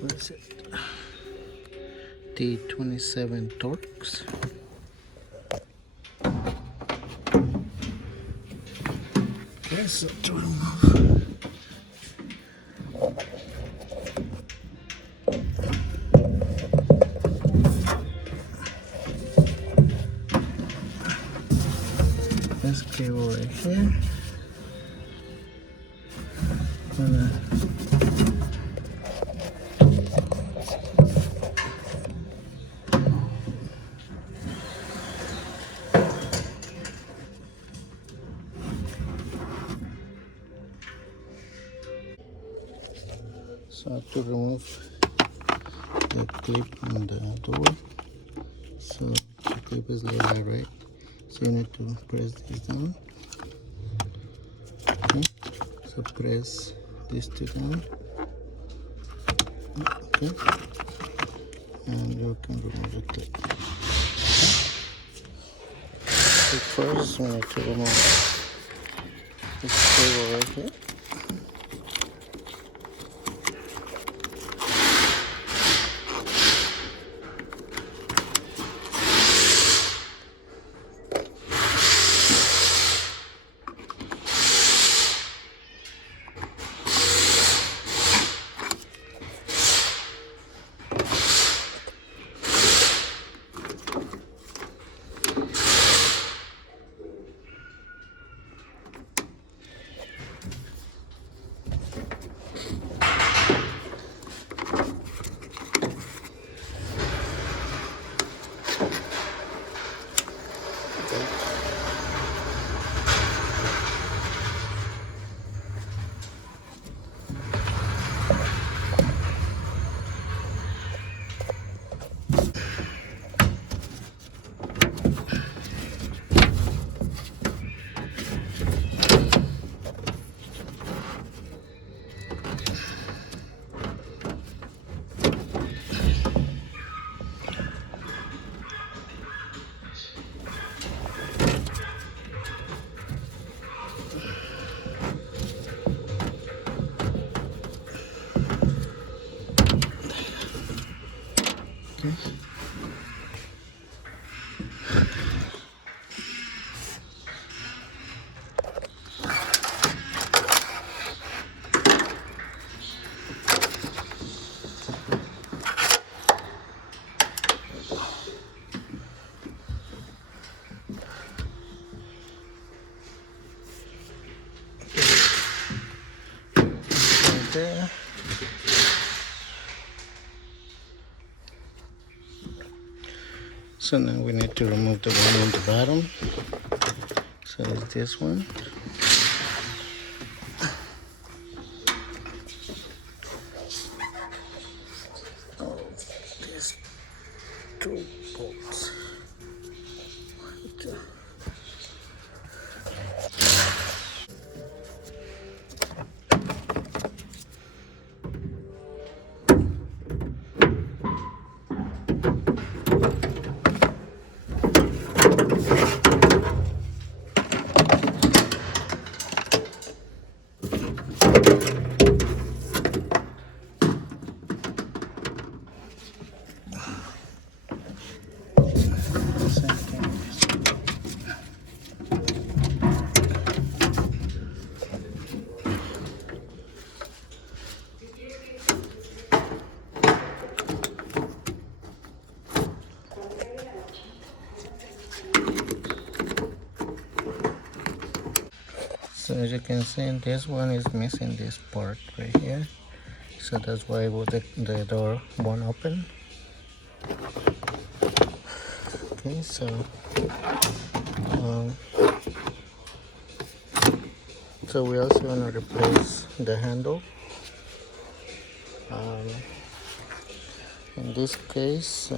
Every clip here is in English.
What is it? D27 Torx. Okay, so to remove. This cable right here. So to remove the clip on the door, so the clip is laid out right, so you need to press this down. Okay, so press these two down. Okay, and you can remove the clip. So first, we need to remove this cable right here. Okay. Right there. So now we need to remove the one on the bottom. So it's this one. Oh, these two bolts. So as you can see, this one is missing this part right here. So that's why the door won't open. Okay, so we also want to replace the handle. In this case,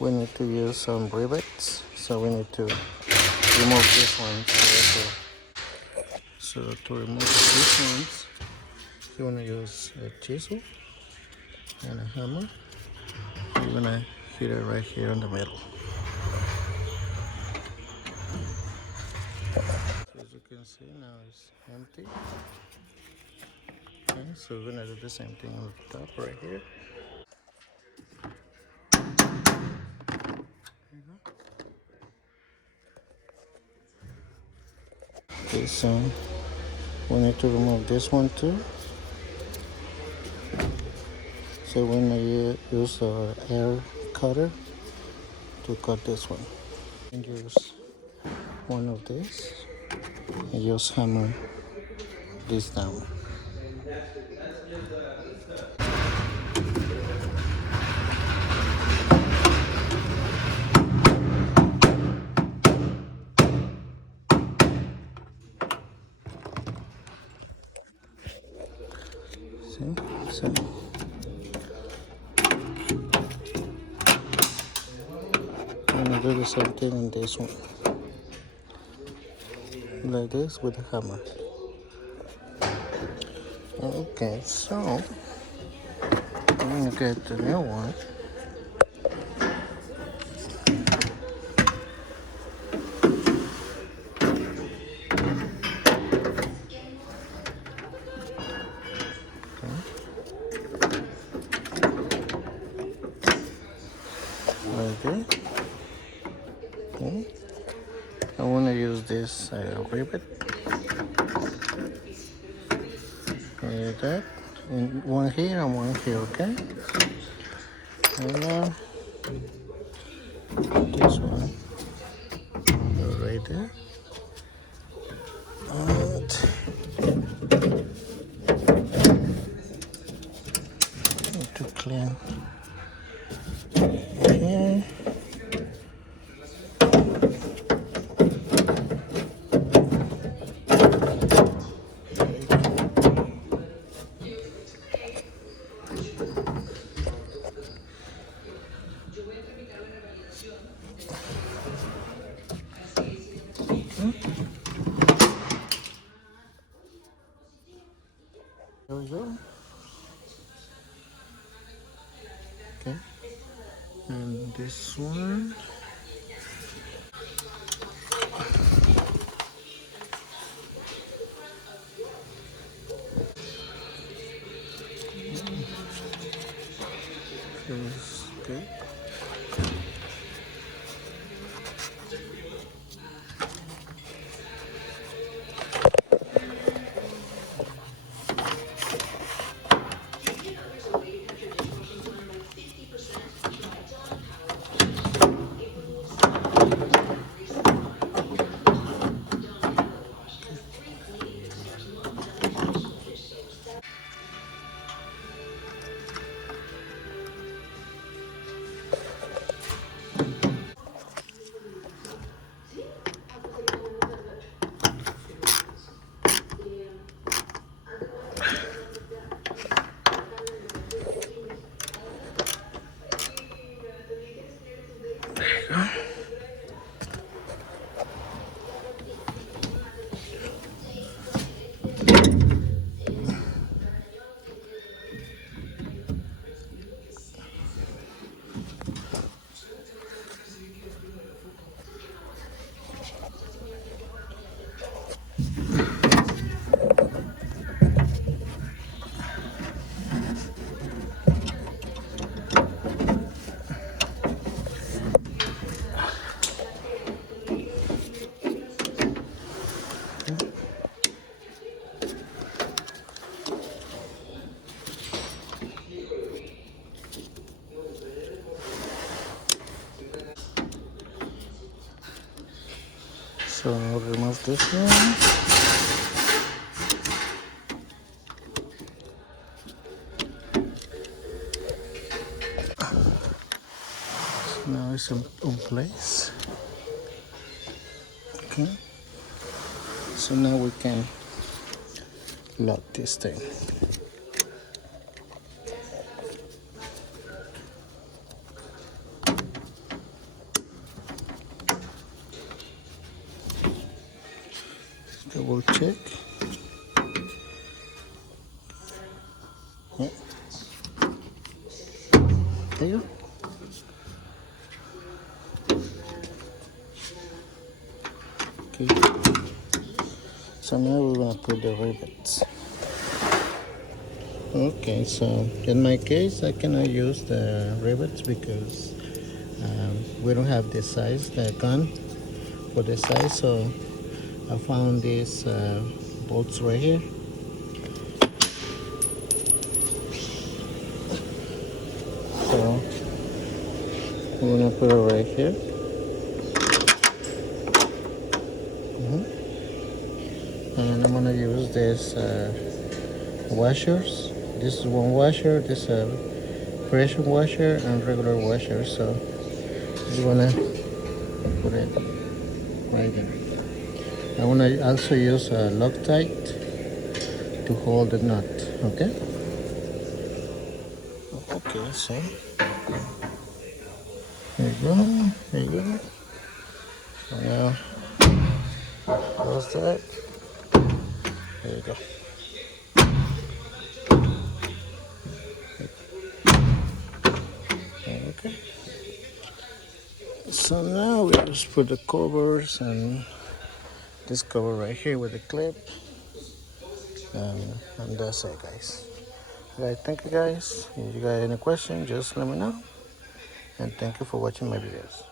we need to use some rivets. So we need to remove this one. So to remove these ones, you want to use a chisel and a hammer. You're gonna hit it right here in the middle. So as you can can see now it's empty. Okay, so we're gonna do the same thing on the top right here. Okay, so we need to remove this one too. So we're gonna use our air cutter to cut this one. And use one of these and just hammer this down. See? So I'm gonna do the same thing in this one. Like this with a hammer. Okay, so I'm gonna get the new one. Like this. Okay. I want to use this rivet. Like that. And one here and one here, okay? And now this one right there. And need to clean here. There we go. Okay. And this one. Feels good. So I'll remove this one. So now it's in place. Okay. So now we can lock this thing. Double check. Yeah. There you go. Okay. So now we're gonna put the rivets. Okay, so in my case, I cannot use the rivets because we don't have the size, the gun for the size. So I found these bolts right here. So we're gonna put it right here. And I'm gonna use this washers. This is one washer, this is a pressure washer and regular washer. So you wanna put it right there. I wanna also use a Loctite to hold the nut. Okay. Okay. So there you go. There you go. So now close that. There you go. Okay. So now we just put the covers and this cover right here with the clip, and that's it, guys. Okay, thank you guys. If you got any questions, just let me know. And thank you for watching my videos.